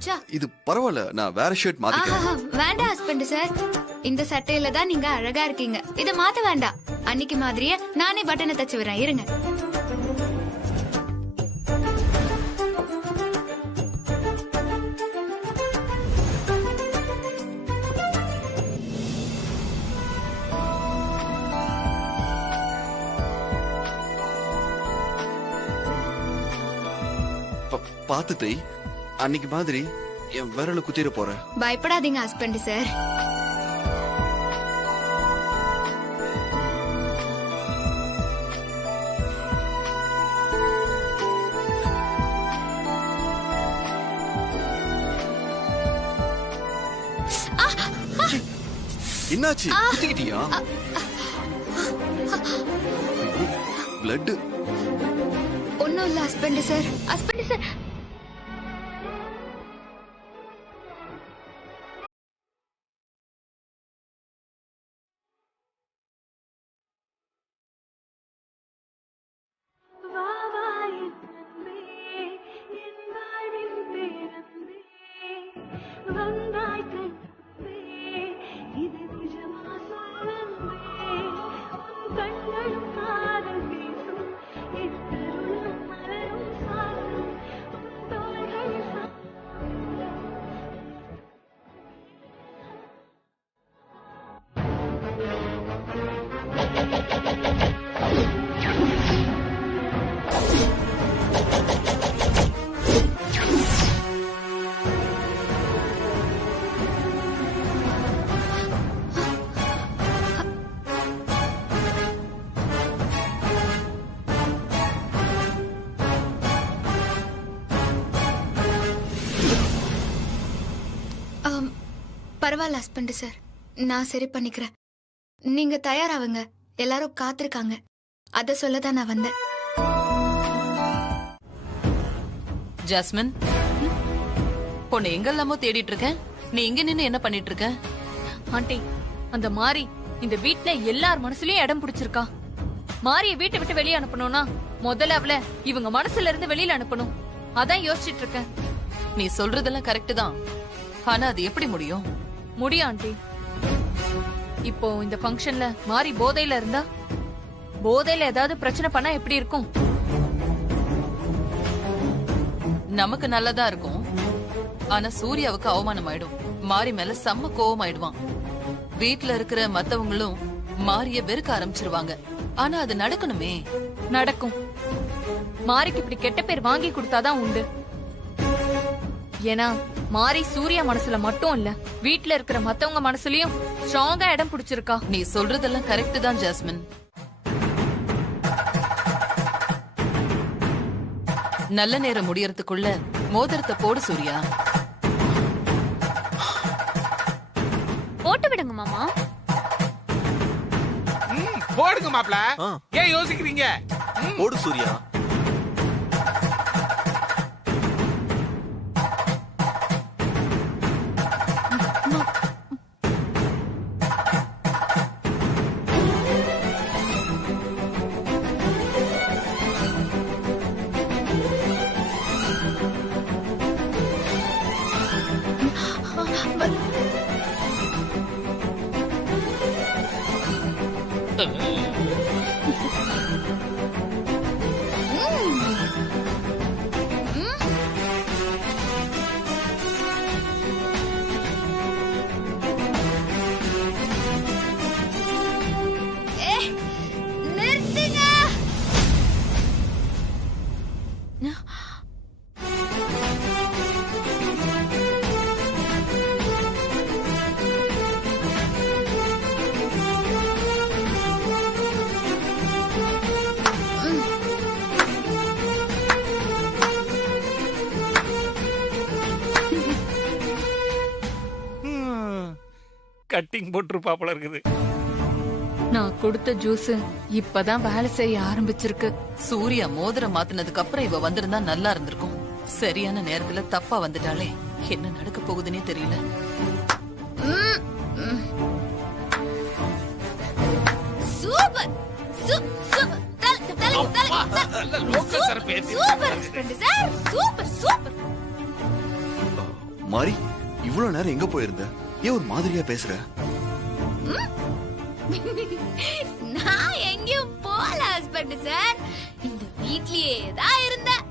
போச்சா? இது பரவாயில்ல, நான் வேற ஷர்ட் மாத்திக்கிறேன். வேண்டாம் ஹஸ்பண்ட் சார், இந்த சட்டையில தான் நீங்க அழகா இருக்கீங்க. இத மாத்த வேண்டாம். அன்னைக்கு மாதிரியே நானே பட்டனை தச்சு வரேன், இருங்க. பாத்து தை, அன்னைக்கு மாதிரி என் விரல குத்திர போற. பயப்படாதீங்க ஹஸ்பண்ட் சார். என்னாச்சு? குத்திக்கிட்டியா? பிளட் ஒண்ணும் இல்ல ஹஸ்பண்ட் சார். ஹஸ்பண்ட் சார், பரவாயில்ல ஹஸ்பண்ட் சார், நான் சரி பண்ணிக்கிறேன். நீங்க தயாராவுங்க, எல்லாரும் காத்திருக்காங்க. அத சொல்லதான் நான் வந்தேன். ஜாஸ்மின், பொண்ணு எங்கெல்லாமோ தேடிட்டு இருக்கேன், நீ இங்க நின்னு என்ன பண்ணிட்டு இருக்க? ஆண்டி, அந்த மாரி இந்த வீட்ல எல்லார் மனசுலயும் இடம் பிடிச்சிருக்கா. மாரிய வீட்டை விட்டு வெளியே அனுப்பணும்னா முதல்ல அவளை இவங்க மனசுல இருந்து வெளியில அனுப்பணும். அதான் யோசிச்சுட்டு இருக்கேன். நீ சொல்றதெல்லாம் கரெக்ட் தான், ஆனா அது எப்படி முடியும்? முடியும் ஆண்டி. இப்போ இந்த ஃபங்க்ஷன்ல மாரி போதையில இருந்தா, போதையில ஏதாவது பிரச்சனை பண்ணா எப்படி இருக்கும்? நமக்கு நல்லதா இருக்கும், ஆனா சூர்யாவுக்கு அவமானம் ஆயிடும். மாரி மேல செம்ம கோவம் ஆயிடுவான். வீட்டுல இருக்கிற மத்தவங்களும் மாரிய வெறுக்க ஆரம்பிச்சிருவாங்க. ஆனா அது நடக்கணுமே. நடக்கும். மாரிக்கு இப்படி கெட்ட பேர் வாங்கி கொடுத்தாதான் உண்டு. ஏன்னா மாரி சூர்யா மனசுல மட்டும் இல்ல, வீட்டுல இருக்கிற மத்தவங்க மனசுலயும் ஸ்ட்ராங்கா இடம் பிடிச்சிருக்கா. நீ சொல்றதெல்லாம் கரெக்ட் தான் ஜாஸ்மின். நல்ல நேரம் முடியறதுக்குள்ள மோதிரத்தை போடு சூர்யா. போட்டு விடுங்க மாமா. போடுங்க மாப்ள, ஏன் யோசிக்கிறீங்க? போடு சூர்யா. கட்டிங் போட்டுருப்பாப்புல இருக்குது. நான் கொடுத்த ஜூஸ் இப்பதான் வேலை செய்ய ஆரம்பிச்சிருக்கு. சூர்யா மோதிரம் மாத்தினதுக்கு அப்புறம் இவ வந்திருந்தா நல்லா இருந்திருக்கும். சரியான நேரத்துல தப்பா வந்துட்டாலே, என்ன நடக்க போகுதுன்னே தெரியல. சூப்பர் இவ்வளவு நேரம் எங்க போயிருந்த? ஏன் ஒரு மாதிரியா பேசுற? நான் எங்கேயும் போல ஹஸ்பண்ட் சார், இந்த வீட்லயே தான் இருந்தேன்.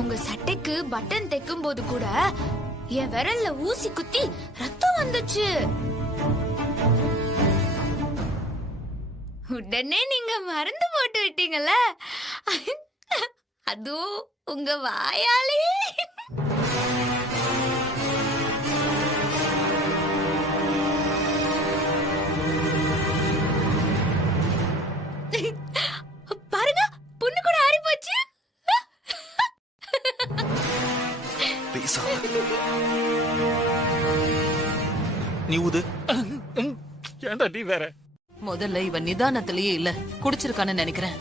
உங்க சட்டைக்கு பட்டன் தைக்கும் போது கூட என் விரல்ல ஊசி குத்தி ரத்தம் வந்துச்சு. உடனே நீங்க மருந்து போட்டு விட்டீங்கல்ல, அதுவும் உங்க வாயாலே. பாருங்க, புண்ணு கூட ஆறி போச்சு. நீ ஊது. ஏன்டா நீ வேற? முதல்ல இவன் நிதானத்திலேயே இல்ல, குடிச்சிருக்கான்னு நினைக்கிறேன்.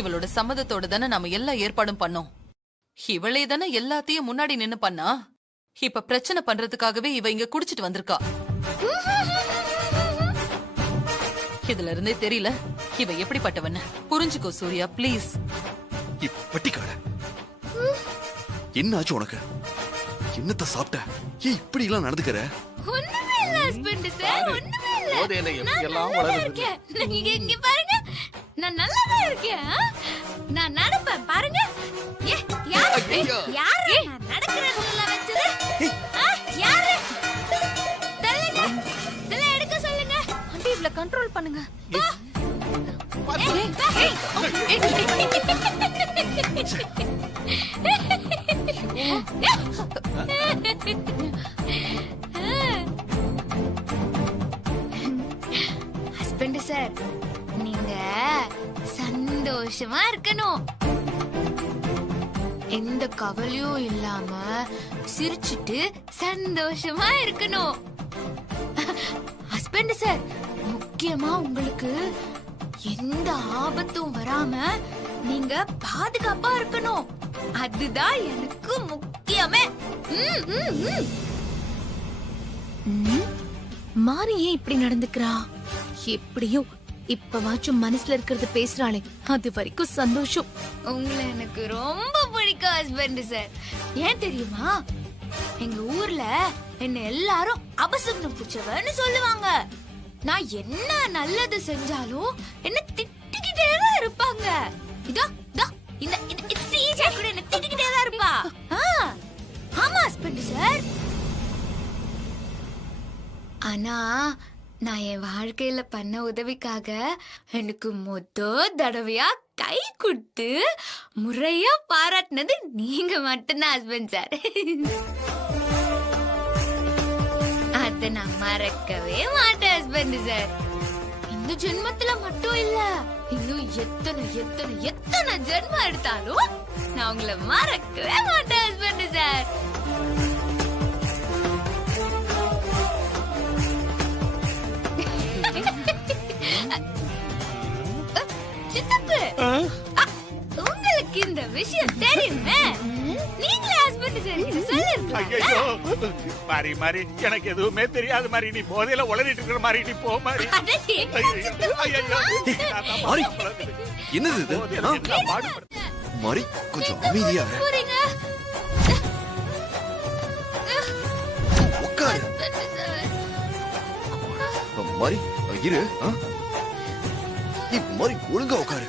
இவளோட சம்மதத்தோட தானே நாம எல்லா ஏற்பாடும் பண்ணோம். இவளே தானே எல்லாத்தையும் முன்னாடி நின்னு பண்ணா. இப்ப பிரச்சனை பண்றதுக்காகவே இவ இங்க குடிச்சிட்டு வந்திருக்கா. இதுல இருந்தே தெரியல இவ எப்படிப்பட்டவன்னு. புரிஞ்சுக்கோ சூர்யா, பிளீஸ். பட்டிக்கார, என்ன ஆச்சு உனக்கு? என்னத்த சாப்பிட்ட? ஏன் இப்படி எல்லாம் நடந்துக்கிற? ஒண்ணுமே இல்ல ஹஸ்பண்ட் சார், ஒண்ணுமே இல்ல. நான் நல்லா இருக்கேன். நீங்க இங்க பாருங்க, நான் நல்லா தான் இருக்கேன். நான் நடப்பேன் பாருங்க. யாரு நான் நடக்கிறதுல வச்சது? யாரு? தலை எடுக்க சொல்லுங்க. ஆண்டி இவள கண்ட்ரோல் பண்ணுங்க. ஹஸ்பண்ட் சார், நீங்க சந்தோஷமா இருக்கணும். எந்த கவலையும் இல்லாம சிரிச்சிட்டு சந்தோஷமா இருக்கணும். ஹஸ்பண்ட் சார், முக்கியமா உங்களுக்கு எந்த ஆபத்தும் வராம நீங்க பாதுகாப்பா இருக்கணும். அதுதான் எனக்கு முக்கியமே. மாறி ஏன் இப்படி நடந்துக்கிறா? எப்படியோ இப்பவாச்சும் மனசுல இருக்கிறது பேசுறாளே, அது வரைக்கும் சந்தோஷம். உங்களை எனக்கு ரொம்ப பிடிக்கும் ஹஸ்பண்ட் சார். ஏன் தெரியுமா? எங்க ஊர்ல என்ன எல்லாரும் அபசகுனம் பிடிச்சவன்னு சொல்லுவாங்க. நான் என்ன நல்லது செஞ்சாலும் என்ன திட்டிக்கிட்டே தான் இருப்பாங்க. இதோ இந்த ஸ்ரீஜா கூட என்ன திட்டிக்கிட்டே தான் இருப்பா. ஆமா ஹஸ்பண்ட் சார். ஆனா நான் என் வாழ்க்கையில பண்ண உதவிக்காக எனக்கு தடவையா கை கொடுத்து முறையா பாராட்டினது நீங்க மட்டும்தான் ஹஸ்பண்ட் சார். அத நான் மறக்கவே மாட்டேன் ஹஸ்பண்ட் சார். இந்த ஜென்மத்துல மட்டும் இல்ல, இன்னும் எத்தனை எத்தனை எத்தனை ஜென்மம் எடுத்தாலும் நான் உங்களை மறக்கவே மாட்டேன் ஹஸ்பண்ட் சார். சித்தப்பு, உங்களுக்கு இந்த விஷயம் தெரியுமே? நீங்களே ஹஸ்பண்ட் சார் சொல்லுங்க. மாறி எனக்கு எதுவுமே தெரியாது மாறி. நீ போதையில உளறிட்டு இருக்கிற மாதிரி. நீ போ மாறி. என்னது இது? மாறி, கொஞ்சம் அமைதியா உட்காரு. மாறி இரு. மாறி ஒழுங்கா உட்காரு.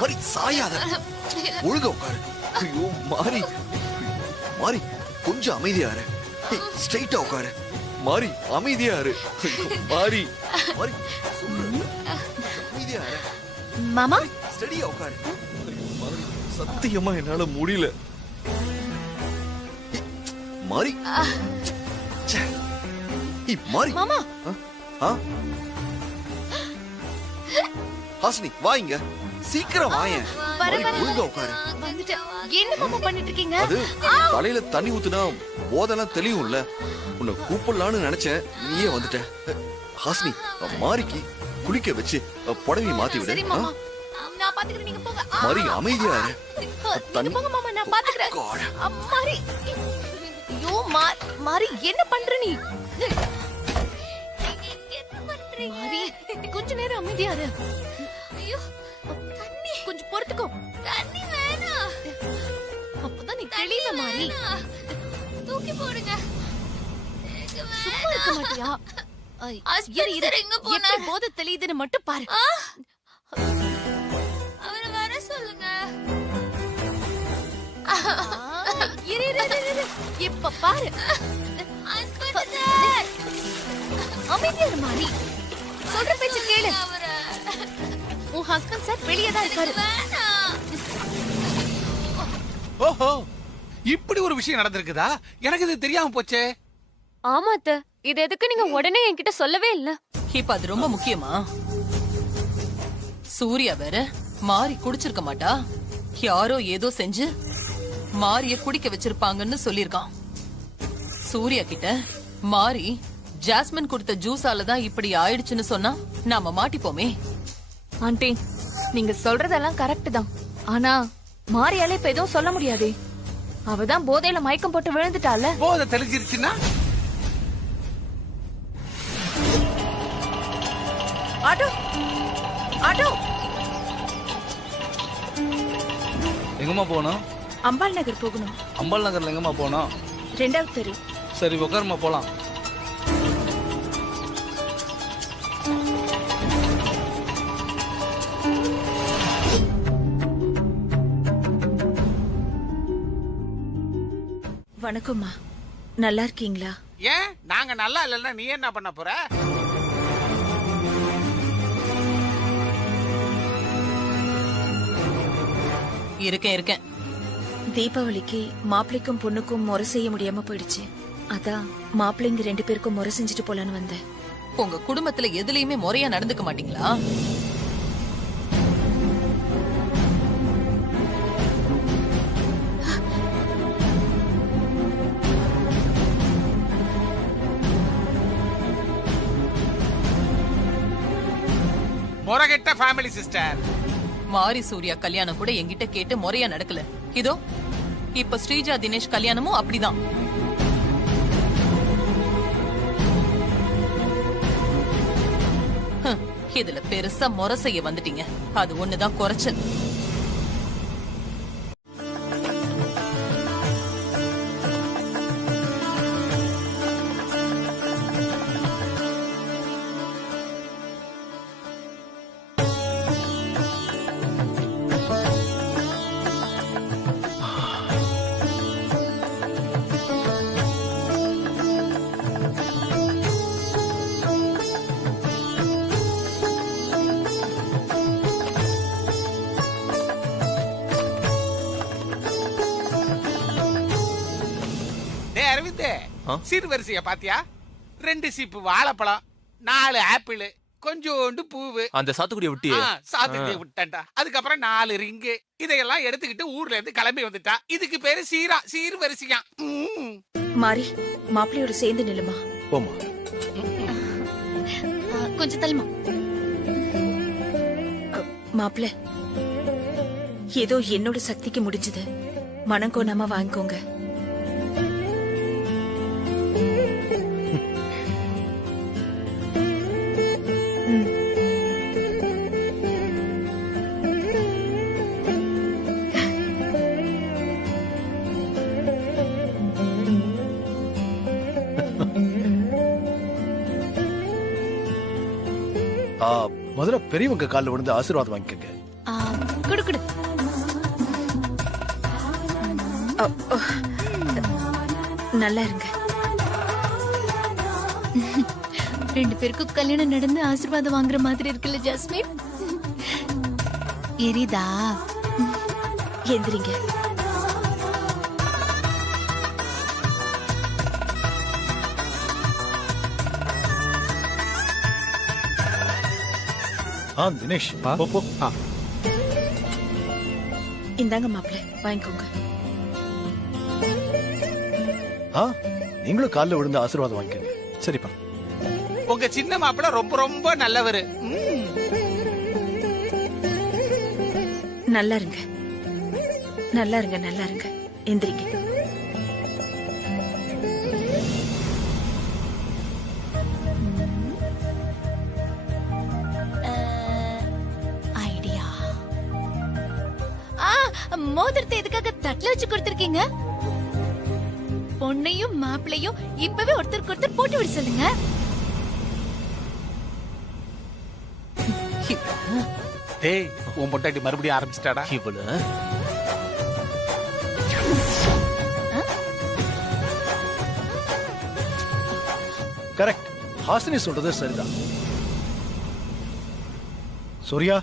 மாறி சாயாத, ஒழுங்கா உட்காரு. ஐயோ மாறி, மாறி கொஞ்சம் அமைதியா இரு. ஸ்ட்ரைட்டா உட்காரு. மாறி அமைதியா இரு. மாறி மாறி அமைதியா இரு. மாமா ஸ்டடியா உட்காரு. மாறி சத்தியமா என்னால முடியல. மாறி மாறி மாமா. ஹாசினி வாங்க, சீக்கிரம் வாயேன். ஒழுங்கா உட்காரு. என்ன மாமா பண்ணிட்டு இருக்கீங்க? அது தலையில தண்ணி ஊத்துனா போதெல்லாம் தெளிவும்ல. உன்னை கூப்பிடலான்னு நினைச்சேன், நீயே வந்துட்ட. ஹாசினி, மாறிக்கு குளிக்க வச்சு புடவை மாத்தி விடு. பாத்துக்கிறேன், நீங்க போங்க. மாறி அமைதியா இரு. நீங்க போங்க மாமா, நான் பாத்துக்கிறேன். மாறி, ஐயோ மாறி, என்ன பண்ற நீ? மாறி, கொஞ்ச நேரம் அமைதியா இரு. ஐயோ தண்ணி, கொஞ்சம் பொறுத்துக்கோ. தண்ணி வேணாம். அப்பதான் நீ தெளிவ மாறி. தூக்கி போடுங்க. எனக்கு சும்மா இருக்க மாட்டியா? ஐ, இரு, இரு. ஆஸ்பத்திரி எங்க போனார்? எப்படி போதை தெளியுதுன்னு மட்டும் பாரு. ஆ, அவரை வர சொல்லுங்க. இரு, இரு, இரு, இரு. இப்ப பாரு. ஆஸ்பத்திரி அமைதியா இரு மாறி. சொல்ற பேச்சு கேளு. அவரை உன் ஹஸ்பண்ட் சார் வெளியே தான் இருக்காரு. வேணாம். ஓஹோ, இப்படி ஒரு விஷயம் நடந்திருக்குதா? எனக்கு இது தெரியாம போச்சே. ஆமா அத்தை, இது எதுக்கு நீங்க உடனே என்கிட்ட சொல்லவே இல்ல? இப்ப அது ரொம்ப முக்கியமா? சூர்யா வேற மாறி குடிச்சிருக்க மாட்டா, யாரோ ஏதோ செஞ்சு மாரிய குடிக்க வச்சிருப்பாங்கன்னு சொல்லிருக்கான். சூர்யா கிட்ட மாறி ஜாஸ்மின் கொடுத்த ஜூஸால தான் இப்படி ஆயிடுச்சுன்னு சொன்னா நாம மாட்டிப்போமே. ஆண்டி, நீங்க சொல்றதெல்லாம் கரெக்ட் தான். ஆனா மாரியால இப்ப எதுவும் சொல்ல முடியாதே. அவதான் போதையில மயக்கம் போட்டு விழுந்துட்டால. போதை தெளிஞ்சிருச்சுன்னா ஆட்டோ, ஆட்டோ. எங்கம்மா போகணும்? அம்பாள் நகர் போகணும். அம்பாள் நகர்ல எங்கம்மா போகணும்? 2வது தெரு. சரி உட்காருமா, போலாம். வணக்கம்மா, நல்லா இருக்கீங்களா? ஏன் நாங்க நல்லா இல்லைன்னா நீ என்ன பண்ண போற? இருக்கேன். தீபாவளிக்கு மாப்பிள்ளைக்கும் பொண்ணுக்கும் முறை செய்ய முடியாம போயிடுச்சு. அதான் மாப்பிள்ளைங்க 2 பேருக்கும் முறை செஞ்சுட்டு போலான்னு வந்தேன். உங்க குடும்பத்துல எதுலயுமே முறையா நடந்துக்க மாட்டீங்களா? முறகெட்ட ஃபேமிலி சிஸ்டர். மாரி சூர்யா கல்யாணம் கூட என்கிட்ட கேட்டு முறையா நடக்கல. இதோ இப்ப ஸ்ரீஜா தினேஷ் கல்யாணமும் அப்படிதான். இதுல பெருசா முறை செய்ய வந்துட்டீங்க, அது ஒண்ணுதான் குறைச்சல். சீர்வரிசைய பாத்தியா? 2 சீப்பு வாழைப்பழம், 4 ஆப்பிள், கொஞ்சோண்டு பூவு. அந்த சாத்துக்குடியை விட்டியே? சாத்துக்குடியை விட்டா. அதுக்கப்புறம் 4 ரிங்கு. இதையெல்லாம் எடுத்துக்கிட்டு ஊர்ல இருந்து கிளம்பி வந்துட்டா. இதுக்கு பேரு சீர்வரிசையா. மாறி, மாப்பிள்ளையோட சேர்ந்து நில்லுமா. போமா. கொஞ்சம் தள்ளுமா. மாப்பிள்ள, ஏதோ என்னோட சக்திக்கு முடிஞ்சது. மனம் கோணாம வாங்கிக்கோங்க. முதல்ல பெரியவங்க காலில் விழுந்து ஆசீர்வாதம் வாங்கிக்கங்க. குடு குடு. நல்லா இருங்க. 2 பேருக்கும் கல்யாணம் நடந்து ஆசீர்வாதம் வாங்குற மாதிரி இருக்குல்ல ஜாஸ்மின்? எரிதா? எந்திரிங்க. தினேஷ், போ போ. இந்தாங்க மாப்பிள்ள, வாங்கிக்கோங்க. நீங்களும் காலில் விழுந்து ஆசீர்வாதம் வாங்கிக்கங்க. சரிப்பா. உங்க சின்ன மாப்பிள்ள ரொம்ப ரொம்ப நல்லவரு. நல்லா இருங்க, நல்லா இருங்க, நல்லா இருங்க. எந்திரிங்க. ஐடியா. மோதிரத்தை எதுக்காக தட்டுல வச்சு கொடுத்திருக்கீங்க? பொண்ணையும் மாப்பிளையும் இப்பவே ஒருத்தருக்கு ஒருத்தர் போட்டு விட சொல்லுங்க. டேய் உன் பொண்டாட்டி மறுபடியும் ஆரம்பிச்சிட்டாடா. இவளு கரெக்ட். ஹாசினி சொல்றது சரிதான். சூர்யா,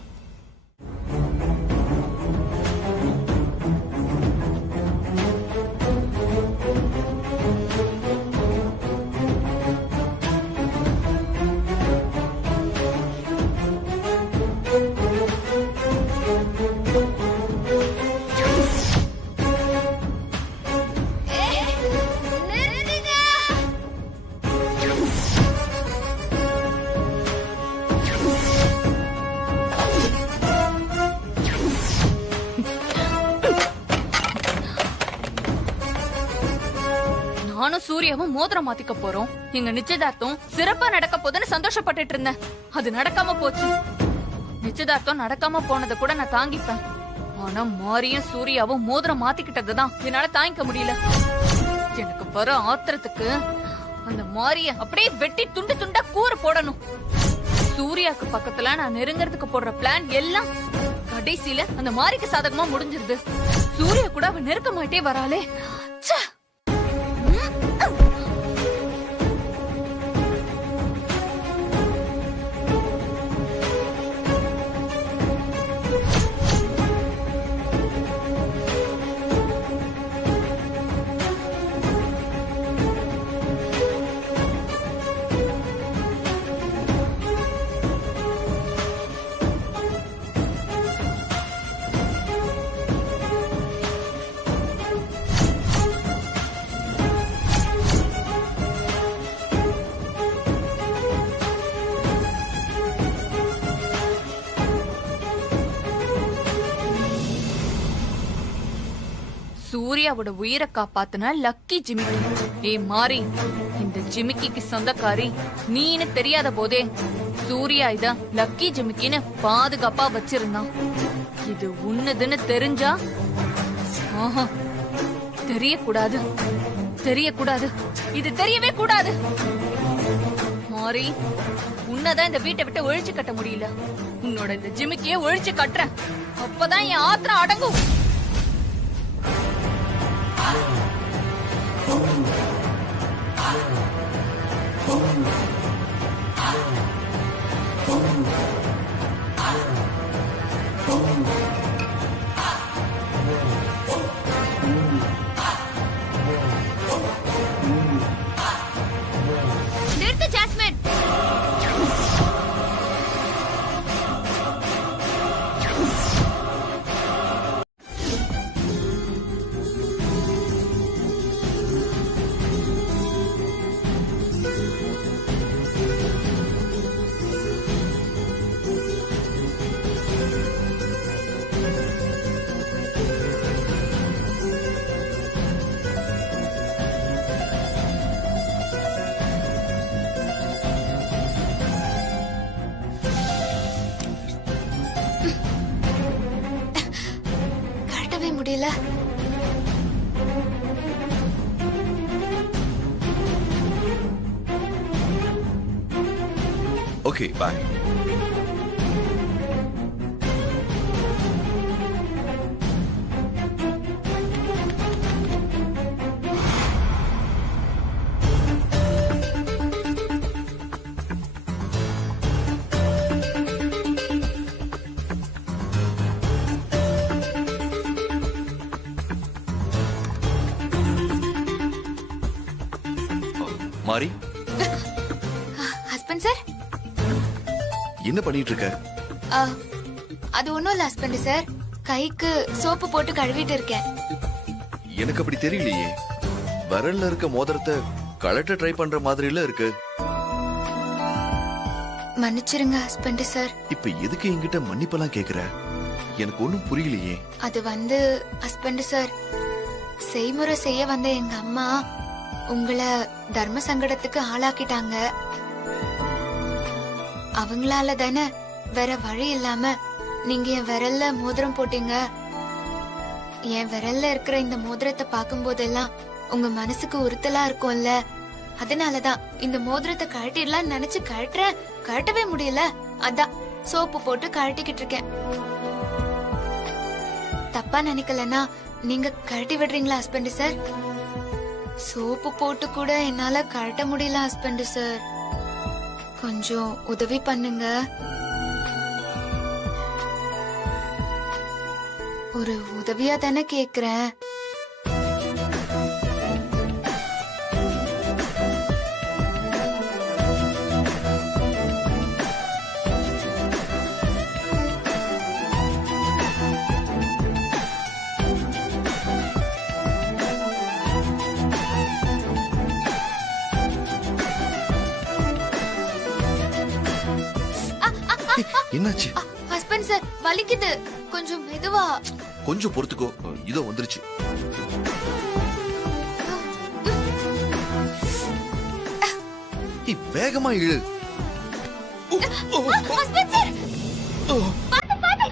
நானும் சூர்யாவும் மோதிரம் மாத்திக்க போறோம். எங்க நிச்சயதார்த்தம் சிறப்பா நடக்க போதுன்னு சந்தோஷப்பட்டுட்டு இருந்தேன். அது நடக்காம போச்சு. நிச்சயதார்த்தம் நடக்காம போனதை கூட நான் தாங்கிப்பேன். ஆனா மாரியும் சூர்யாவும் மோதிரம் மாத்திக்கிட்டதுதான் என்னால தாங்கிக்க முடியல. எனக்கு வர ஆத்திரத்துக்கு அந்த மாரிய அப்படியே வெட்டி துண்டு துண்டா கூறு போடணும். சூர்யாக்கு பக்கத்துல நான் நெருங்கறதுக்கு போடுற பிளான் எல்லாம் கடைசியில அந்த மாரிக்கு சாதகமா முடிஞ்சிருது. சூர்யா கூட அவ நெருக்க மாட்டே வராளே. ச்சே. சூர்யாவோட உயிரை காப்பாத்துன லக்கி ஜிமிக்கி. ஏ மாறி, இந்த ஜிமிக்கிக்கு சொந்தக்காரி நீன்னு தெரியாத போதே சூர்யா இத லக்கி ஜிமிக்கின்னு பாதுகாப்பா வச்சிருந்தான். இது உன்னதுன்னு தெரிஞ்சா தெரியக்கூடாது, தெரியக்கூடாது, இது தெரியவே கூடாது. மாறி, உன்னதான் இந்த வீட்டை விட்டு ஒழிச்சு கட்ட முடியல. உன்னோட இந்த ஜிமிக்கிய ஒழிச்சு கட்டுறேன். அப்பதான் என் ஆத்திரம் அடங்கும். நிறுத்து ஜாஸ்மின். கட்டவே முடியல. Okay bye. மாரி, ஹஸ்பண்ட் சார், என்ன பண்ணிட்டு இருக்க? அது ஒண்ணும் இல்ல ஹஸ்பண்ட் சார். கைக்கு சோப்பு போட்டு கழுவிட்டு இருக்கேன். எனக்கு அப்படி தெரியலையே. விரல்ல இருக்க மோதிரத்தை கழட்ட ட்ரை பண்ற மாதிரில இருக்கு. மன்னிச்சிருங்க ஹஸ்பண்ட் சார். இப்ப எதுக்கு என்கிட்ட மன்னிப்பெல்லாம் கேக்குற? எனக்கு ஒண்ணும் புரியலையே. அது வந்து ஹஸ்பண்ட் சார், செய்முறை செய்ய வந்த எங்க அம்மா உங்களை தர்ம சங்கடத்துக்கு ஆளாக்கிட்டாங்க. அவங்களால தானே வேற வழி இல்லாம நீங்க என் விரல்ல மோதிரம் போட்டீங்க. என் விரல்ல இருக்கிற இந்த மோதிரத்தை பார்க்கும் போதெல்லாம் உங்க மனசுக்கு உறுத்தலா இருக்கும்ல. அதனாலதான் இந்த மோதிரத்தை கழட்டிடலாம் நினைச்சு கழட்டவே முடியல. அதான் சோப்பு போட்டு கழட்டிக்கிட்டு இருக்கேன். தப்பா நினைக்கலன்னா நீங்க கழட்டி விடுறீங்களா ஹஸ்பண்ட் சார்? சோப்பு போட்டு கூட என்னால கழட்ட முடியல ஹஸ்பண்ட் சார். கொஞ்சம் உதவி பண்ணுங்க. ஒரு உதவியா தானே கேக்குறேன். என்னாச்சு? ஹஸ்பண்ட் சார், வலிக்குது. கொஞ்சம் மெதுவா. கொஞ்சம் பொறுத்துக்கோ, இதோ வந்துருச்சு. வேகமா இழு. ஹஸ்பண்ட் சார், பாத்து பாத்து.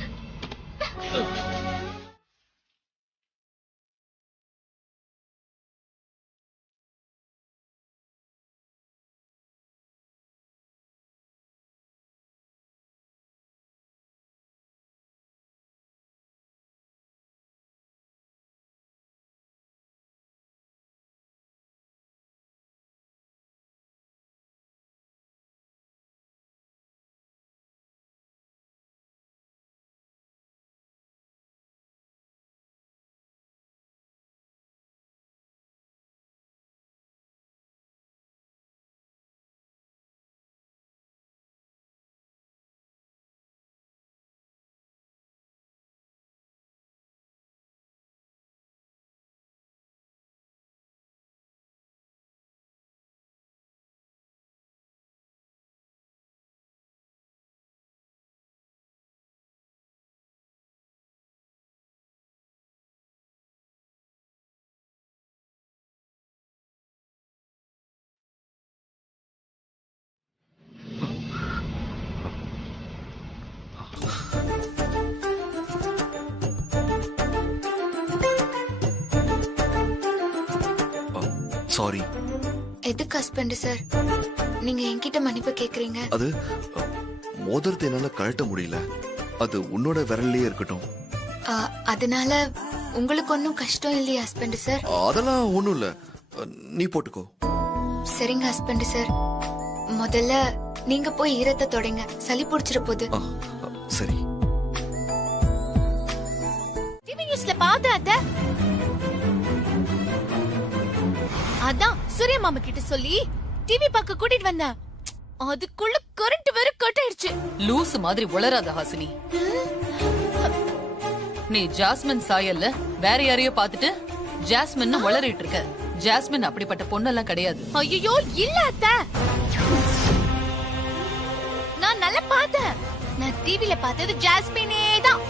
சாரி. எதுக்கு ஹஸ்பண்ட் சார் நீங்க என்கிட்ட மன்னிப்பு கேக்குறீங்க? அது மோதிரத்தை என்னால கழட்ட முடியல. அது உன்னோட விரல்லையே இருக்கட்டும். அதனால உங்களுக்கு ஒன்னும் கஷ்டம் இல்லையா ஹஸ்பண்ட் சார்? அதெல்லாம் ஒண்ணும் இல்ல, நீ போட்டுக்கோ. சரிங்க ஹஸ்பண்ட் சார், முதல்ல நீங்க போய் ஈரத்தை தொடங்க, சளி பிடிச்சிட போகுது. சரி. டிவி நியூஸ்ல பார்த்தா அதான் சூரிய மாமா கிட்ட சொல்லி டிவி பார்க்க கூட்டிட்டு வந்தேன். அதுக்குள்ள கரண்ட் வேற கட் ஆயிடுச்சு. லூசு மாதிரி உளராத ஹாசினி. நீ ஜாஸ்மின் சாயல்ல வேற யாரையோ பாத்துட்டு ஜாஸ்மின் உளறிட்டு இருக்க. ஜாஸ்மின் அப்படிப்பட்ட பொண்ணெல்லாம் கிடையாது. ஐயோ இல்ல அத்தை, நான் நல்லா பார்த்தேன். நான் டிவில பார்த்தது ஜாஸ்மினே தான்.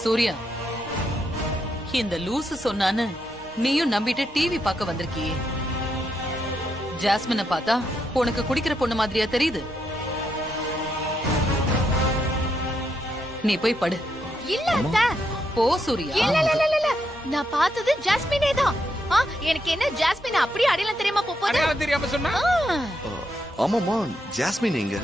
சூர்யா, இந்த லூசு சொன்னான்னு நீயும் நம்பிட்டு டிவி பார்க்க வந்திருக்கியே. ஜாஸ்மினை பார்த்தா உனக்கு குடிக்கிற பொண்ணு மாதிரியா தெரியுது? நீ போய் படு. இல்ல அத்தை, போ சூர்யா. இல்ல நான் பார்த்தது ஜாஸ்மினே தான். எனக்கு என்ன ஜாஸ்மின் அப்படியே அடையாளம் தெரியாம போகுது? அடையாளம் தெரியாம சொன்னா? ஆமாமா, ஜாஸ்மின் எங்க?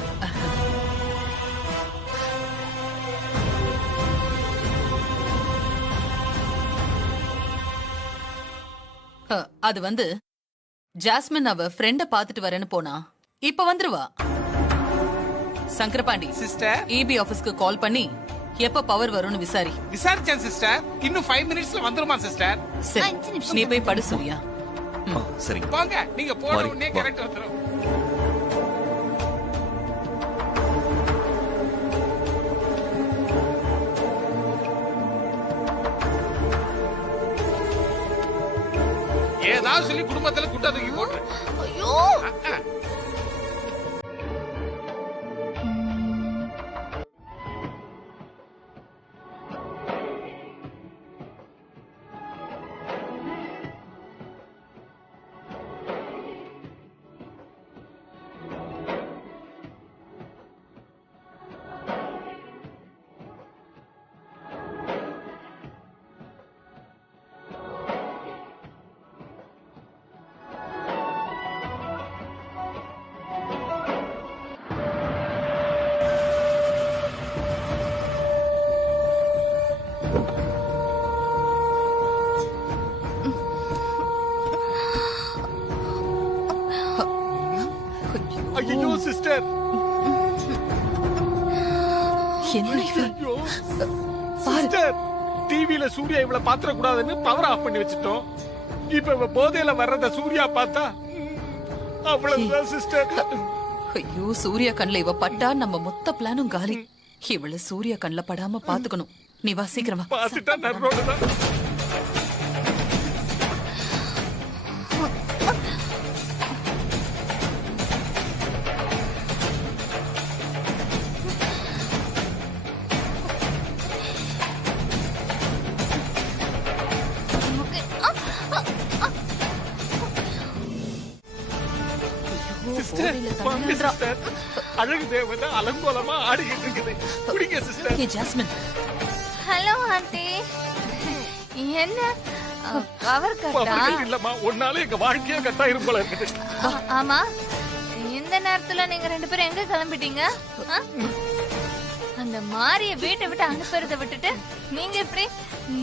அது வந்து ஜாஸ்மின் அவ ஃப்ரெண்ட பாத்துட்டு வரேன்னு போனா இப்ப வந்துருவா. சங்கரபாண்டி சிஸ்டர், EB ஆபீஸ்க்கு கால் பண்ணி எப்ப பவர் வரும்னு விசாரிச்சேன் சிஸ்டர். இன்னும் 5 மினிட்ஸ்ல வந்துருமா சிஸ்டர்? சரி, நீ போய் படு சூர்யா. சரி போங்க, நீங்க போன உடனே கரெக்ட் வந்துரும். ஏதாவது சொல்லி குடும்பத்துல குட்டா தூக்கி போட்டு. ஐயோ ஐயோ சிஸ்டர், என்ன இவ? ஐயோ சிஸ்டர், டிவில சூர்யா இவள பாத்திர கூடாதுன்னு பவர் ஆஃப் பண்ணி வச்சிட்டோம். இப்ப இவ போதையில வர்றத சூர்யா பார்த்தா அவ்வளவுதான் சிஸ்டர். ஐயோ, சூர்யா கண்ணுல இவ பட்டா நம்ம மொத்த பிளானும் காலி. இவள சூர்யா கண்ணுல படாம பாத்துக்கணும். நீ வா, சீக்கிரமா. பாத்துட்டா நர்ரோடுதான். சிஸ்டர், வாங்க சிஸ்டர். அழகு தேவதை அலங்கோலமா ஆடிக்கிட்டு இருக்குது. குடிங்க சிஸ்டர். ஏ ஜாஸ்மின், ஹலோ ஆண்டி. என்ன பவர் கட்டா? பவர் இல்லம்மா, ஒன்னால எங்க வாழ்க்கையே கட்டாயிரும் போல இருக்குது. ஆமா, இந்த நேரத்துல நீங்க 2 பேரும் எங்க கிளம்பிட்டீங்க? அந்த மாரிய வீட்டை விட்டு அனுப்புறத விட்டுட்டு நீங்க எப்படி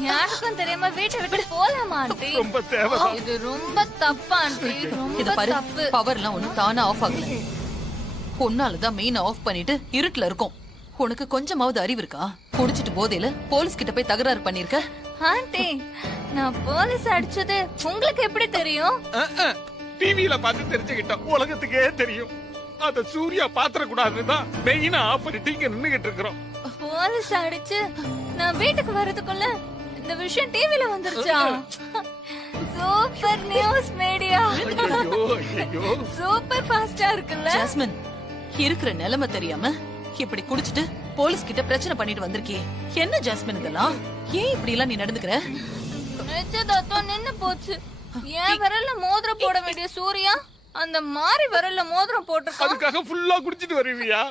யாருக்கும் தெரியாம வீட்டை விட்டு போலாமா ஆண்டி? ரொம்ப தேவை. இது ரொம்ப தப்பு ஆண்டி, இத ரொம்ப பாரு, தப்பு. பவர்லாம் ஒண்ணு தானா ஆஃப் ஆகல. உன்னாலதான் மெயின் ஆஃப் பண்ணிட்டு இருட்டுல இருக்கும். உனக்கு கொஞ்சமாவது அறிவு இருக்கா? குடிச்சிட்டு போதையில போலீஸ் கிட்ட போய் தகராறு பண்ணிருக்க. ஆண்டி, நான் போலீஸ் அடிச்சது உங்களுக்கு எப்படி தெரியும்? டிவில பார்த்து தெரிஞ்சுக்கிட்டோம். உலகத்துக்கே தெரியும். அத சூர்யா பாத்திர கூடாதுதான் மெயினா ஆஃப் பண்ணிட்டு இங்க நின்னுகிட்டு இருக்கிறோம். போலீஸ் அடிச்சு நான் வீட்டுக்கு வரதுக்குள்ள இந்த விஷயம் டிவில வந்துருச்சா? Super news media. ஐயோ, ஐயோ. சூப்பர் ஃபாஸ்டா இருக்குல்ல? ஜாஸ்மின், இருக்கிற நிலைமை தெரியாம இப்படி குடிச்சிட்டு போலீஸ் கிட்ட பிரச்சனை பண்ணிட்டு வந்திருக்கியே. என்ன ஜாஸ்மின் இதெல்லாம்? ஏன் இப்படி எல்லாம் நீ நடந்துக்கிற? நிச்சயதார்த்தம் நின்னு போச்சு. ஏன் விரல்ல மோதிரம் போட வேண்டிய சூர்யா அந்த மாறி விரல்ல மோதிரம் போட்டுருக்கான். அதுக்காக ஃபுல்லா குடிச்சிட்டு வருவியா?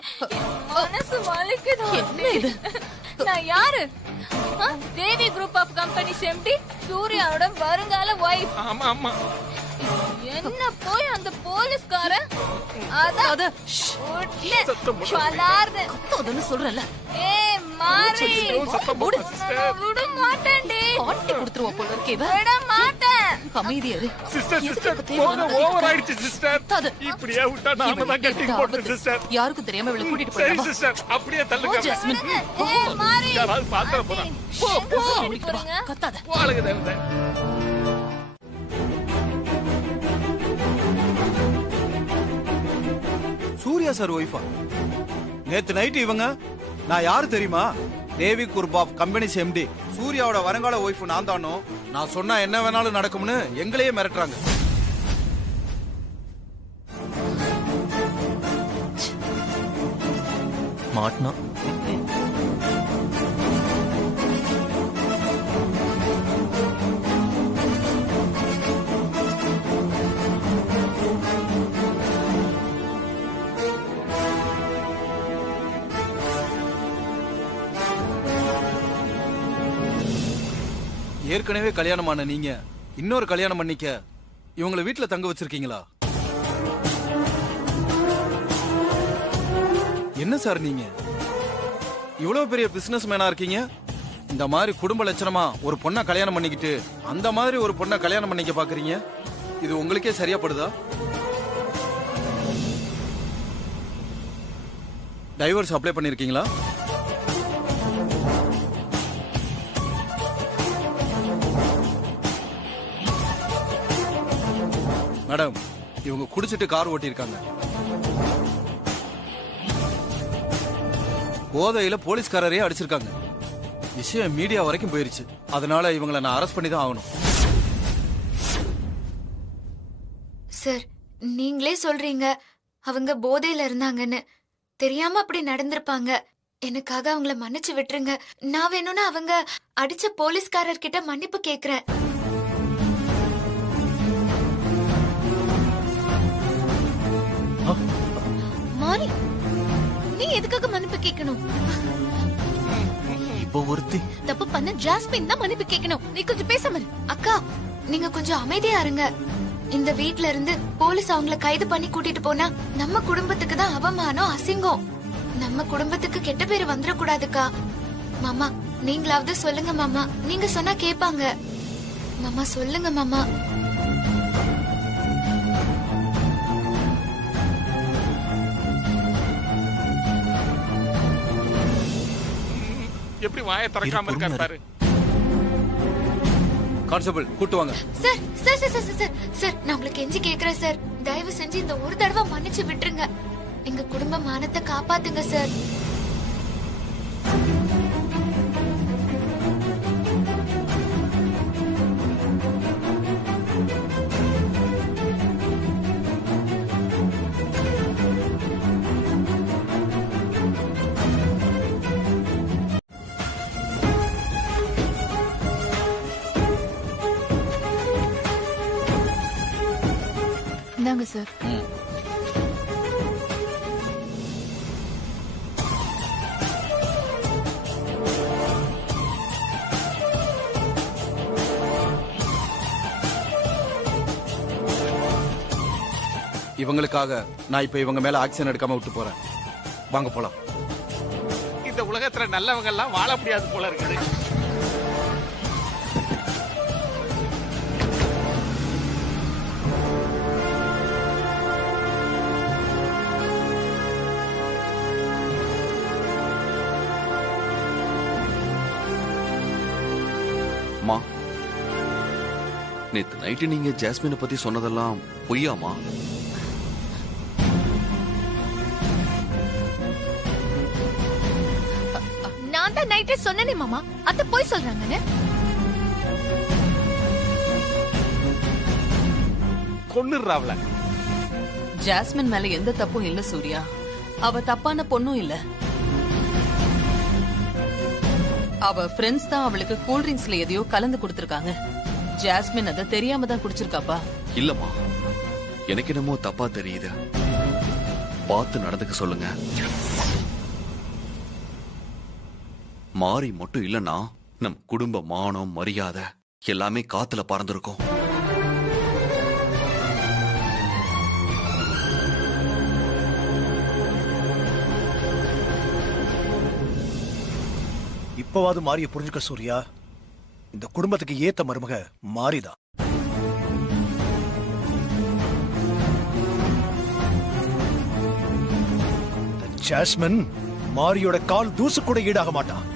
மனசு வலிக்குது. என்ன இது? நான் யாரு? தேவி குரூப் ஆஃப் கம்பெனிஸ் எம்டி, சூர்யாவோட வருங்கால வைஃப். ஆமா ஆமா. என்ன போய் அந்த போலீஸ்காரன் அத சத்தம் போடாத. பலார்னு அதன்னு சொல்றல. ஏய் மாறி, சத்தம் போடு சிஸ்டர். விட மாட்டேன்டி. பாட்டி கொடுத்துருவா போல இருக்கே இவ. விட மாட்டேன். அமைதியா இரு. சிஸ்டர் சிஸ்டர், போத ஓவர் ஆயிடுச்சு சிஸ்டர். அது. இப்படியே விட்டா நாம தான் கட்டி போட்டு சிஸ்டர். யாருக்கும் தெரியாம இவளை கூட்டிட்டு சரி போயிடலாம். சிஸ்டர், அப்படியே தள்ளுங்க. ஜாஸ்மின், ஏய் மாறி, யாராவது பாத்திர போறா. போ போ, எங்க கூட்டிட்டு வா. போறீங்க? கத்தாத. அழகு தேவதை. சூர்யா சார் ஒய்ஃபா? நேத்து நைட்டு இவங்க, நான் யாரு தெரியுமா? தேவி குர்பாப் கம்பெனிஸ் எம்டி. சூர்யாவோட வருங்கால ஒய்ஃப் நான் தானோ. நான் சொன்னா என்ன வேணாலும் நடக்கும்னு எங்களையே மிரட்டுறாங்க. மாட்டினா ஏற்கனவே கல்யாணமான நீங்க இன்னொரு கல்யாணம் பண்ணிக்க இவங்களை வீட்டுல தங்க வச்சிருக்கீங்களா? என்ன சார் நீங்க இவ்வளவு பெரிய பிசினஸ் மேனா இருக்கீங்க? இந்த மாதிரி குடும்ப லட்சணமா ஒரு பொண்ணை கல்யாணம் பண்ணிக்கிட்டு அந்த மாதிரி ஒரு பொண்ணை கல்யாணம் பண்ணிக்க பாக்குறீங்க? இது உங்களுக்கே சரியா படுதா? டைவர்ஸ் அப்ளை பண்ணிருக்கீங்களா? மேடம், இவங்க குடிச்சிட்டு கார் ஓட்டியிருக்காங்க. போதையில போலீஸ்காரரையே அடிச்சிருக்காங்க. விஷயம் மீடியா வரைக்கும் போயிருச்சு. அதனால இவங்களை நான் அரெஸ்ட் பண்ணி தான் ஆகணும். சார், நீங்களே சொல்றீங்க அவங்க போதையில இருந்தாங்கன்னு. தெரியாம அப்படி நடந்திருப்பாங்க. எனக்காக அவங்கள மன்னிச்சு விட்டுருங்க. நான் வேணும்னா அவங்க அடிச்ச போலீஸ்காரர்கிட்ட மன்னிப்பு கேக்குறேன். மாறி, நீ எதுக்காக மன்னிப்பு கேட்கணும்? இப்போ ஒருத்தி தப்பு பண்ண ஜாஸ்மின் தான் மன்னிப்பு கேட்கணும். நீ கொஞ்சம் பேசாம இரு. அக்கா, நீங்க கொஞ்சம் அமைதியா இருங்க. இந்த வீட்ல இருந்து போலீஸ் அவங்கள கைது பண்ணி கூட்டிட்டு போனா நம்ம குடும்பத்துக்கு தான் அவமானம், அசிங்கம். நம்ம குடும்பத்துக்கு கெட்ட பேரு வந்துடக்கூடாதுக்கா. மாமா, நீங்களாவது சொல்லுங்க மாமா. நீங்க சொன்னா கேப்பாங்க. மாமா சொல்லுங்க மாமா. எப்படி வாயை திறக்காம இருக்காரு பாரு. கான்ஸ்டபிள் கூட்டு வாங்க. Sir sir sir sir sir sir நான் உங்களுக்கு கெஞ்சி கேக்குறேன் சார், தயவு செஞ்சு இந்த ஒரு தடவை மன்னிச்சு விட்டுருங்க. எங்க குடும்ப மானத்தை காப்பாத்துங்க சார். இந்தாங்க சார். இவங்களுக்காக நான் இப்ப இவங்க மேல ஆக்ஷன் எடுக்காம விட்டு போறேன். வாங்க போலாம். இந்த உலகத்துல நல்லவங்க எல்லாம் வாழ முடியாது போல இருக்குது. அம்மா, நேத்து நைட்டு நீங்க ஜாஸ்மினை பத்தி சொன்னதெல்லாம் பொய்யாமா? நான் தான் நைட்டே சொன்னேனே மாமா, அத போய் சொல்றாங்கன்னு. கொன்னுறாவல. ஜாஸ்மின் மேல எந்த தப்பும் இல்ல சூர்யா. அவ தப்பான பொண்ணும் இல்ல. அவ ஃப்ரெண்ட்ஸ் தான் அவளுக்கு கூல் ட்ரிங்க்ஸ்ல எதையோ கலந்து கொடுத்திருக்காங்க. ஜாஸ்மின் அத தெரியாம தான் குடிச்சிருக்காப்பா. இல்லம்மா, எனக்கு என்னமோ தப்பா தெரியுது. பார்த்து நடந்துக்க சொல்லுங்க. மாறி மட்டும் இல்லனா நம் குடும்ப மானம் மரியாதை எல்லாமே காத்துல பறந்திருக்கும். இப்பவாது மாறிய புரிஞ்சுக்க சூர்யா. இந்த குடும்பத்துக்கு ஏத்த மருமக மாறிதான். ஜாஸ்மின் மாரியோட கால் தூசு கூட ஈடாக மாட்டான்.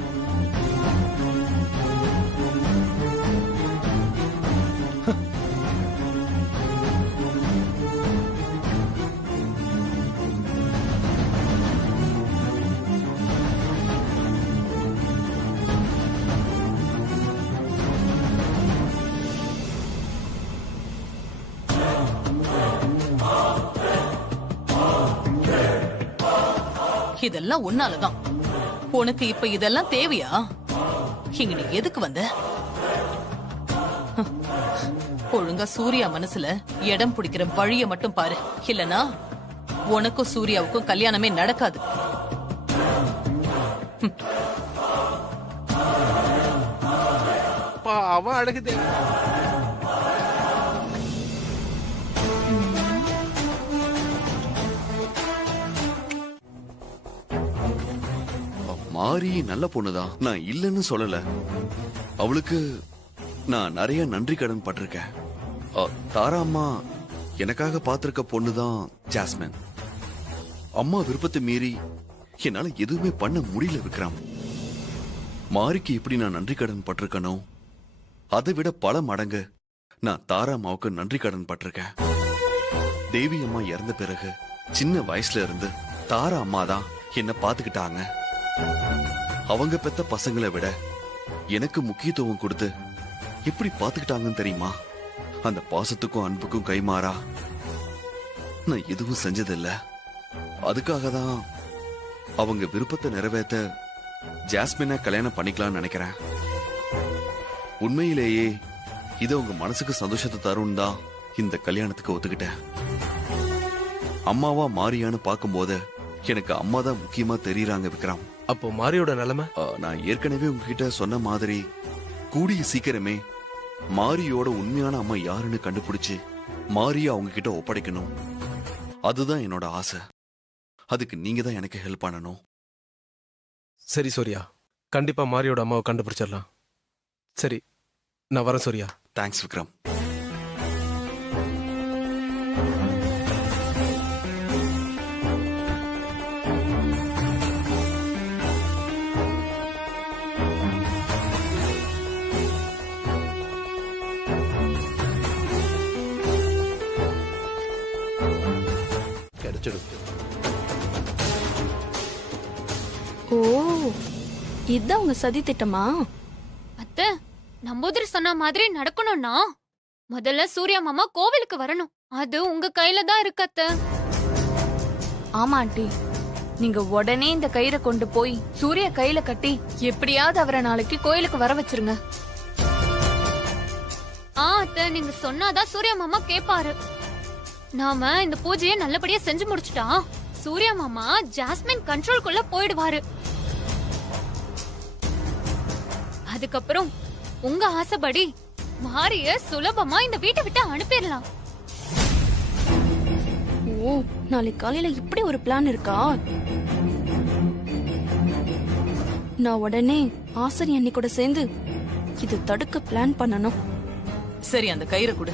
இதெல்லாம் உன்னாலதான். உனக்கு இப்ப இதெல்லாம் தேவையா? இங்க நீ எதுக்கு வந்த? ஒழுங்கா சூர்யா மனசுல இடம் பிடிக்கிற வழிய மட்டும் பாரு. இல்லனா உனக்கும் சூர்யாவுக்கும் கல்யாணமே நடக்காது. அவன் அழகுதே. மாறி நல்ல பொண்ணுதான், நான் இல்லன்னு சொல்லல. அவளுக்கு நான் நிறைய நன்றி கடன் பட்டிருக்கேன். தாரா அம்மா எனக்காக பாத்திருக்க பொண்ணுதான் ஜாஸ்மின். அம்மா விருப்பத்தை மீறி என்னால எதுவுமே பண்ண முடியல விக்ரம். மாரிக்கு எப்படி நான் நன்றி கடன் பட்டிருக்கனோ அதை விட பல மடங்கு நான் தாரா அம்மாவுக்கு நன்றி கடன் பட்டிருக்கேன். தேவி அம்மா இறந்த பிறகு சின்ன வயசுல இருந்து தாரா அம்மா தான் என்ன பாத்துக்கிட்டாங்க. அவங்க பெத்த பசங்களை விட எனக்கு முக்கியத்துவம் கொடுத்து எப்படி பாத்துக்கிட்டாங்கன்னு தெரியுமா? அந்த பாசத்துக்கும் அன்புக்கும் கைமாறா நான் எதுவும் செஞ்சதில்ல. அதுக்காக தான் அவங்க விருப்பத்தை நிறைவேற்ற ஜாஸ்மினை கல்யாணம் பண்ணிக்கலாம்னு நினைக்கிறேன். உண்மையிலேயே இது உங்க மனசுக்கு சந்தோஷத்தை தரும் தான் இந்த கல்யாணத்துக்கு ஒத்துக்கிட்டேன். அம்மாவா மாறியான்னு பார்க்கும்போது எனக்கு அம்மா தான் முக்கியமா தெரியறாங்க விக்ரம். அப்போ மாரியோட நிலைமை? நான் ஏற்கனவே உங்ககிட்ட சொன்ன மாதிரி கூடிய சீக்கிரமே மாரியோட உண்மையான அம்மா யாருன்னு கண்டுபிடிச்சு மாரிய அவங்க கிட்ட ஒப்படைக்கணும். அதுதான் என்னோட ஆசை. அதுக்கு நீங்க தான் எனக்கு ஹெல்ப் பண்ணணும். சரி சூர்யா, கண்டிப்பா மாரியோட அம்மாவை கண்டுபிடிச்சிடலாம். சரி, நான் வரேன் சூர்யா. தேங்க்ஸ் விக்ரம். ஓ இதான் உங்க சதி திட்டமா? அத்தை, நம்பூதிரி சொன்ன மாதிரி நடக்கணும்னா முதல்ல சூர்யா மாமா கோவிலுக்கு வரணும். அது உங்க கையில தான் இருக்கு அத்தை. ஆமா ஆண்டி, நீங்க உடனே இந்த கயிறை கொண்டு போய் சூர்யா கையில கட்டி எப்படியாவது அவரை நாளைக்கு கோயிலுக்கு வர வச்சிருங்க. அத்தை, நீங்க சொன்னாதான் சூர்யா மாமா கேப்பாரு. நாம இந்த பூஜையை நல்லபடியா செஞ்சு முடிச்சுட்டா சூர்யா மாமா ஜாஸ்மின் கண்ட்ரோல்குள்ள போயிடுவாரு. அதுக்கப்புறம் உங்க ஆசைப்படி மாரிய சுலபமா இந்த வீட்டை விட்டு அனுப்பிடலாம். ஓ நாளைக்கு காலையில இப்படி ஒரு பிளான் இருக்கா? நான் உடனே ஆசிரியர் அண்ணி கூட சேர்ந்து இது தடுக்க பிளான் பண்ணணும். சரி, அந்த கயிறை கொடு.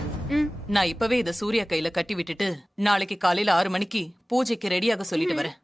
நான் இப்பவே இத சூர்யா கையில கட்டி விட்டுட்டு நாளைக்கு காலையில 6 மணிக்கு பூஜைக்கு ரெடியாக சொல்லிட்டு வரேன்.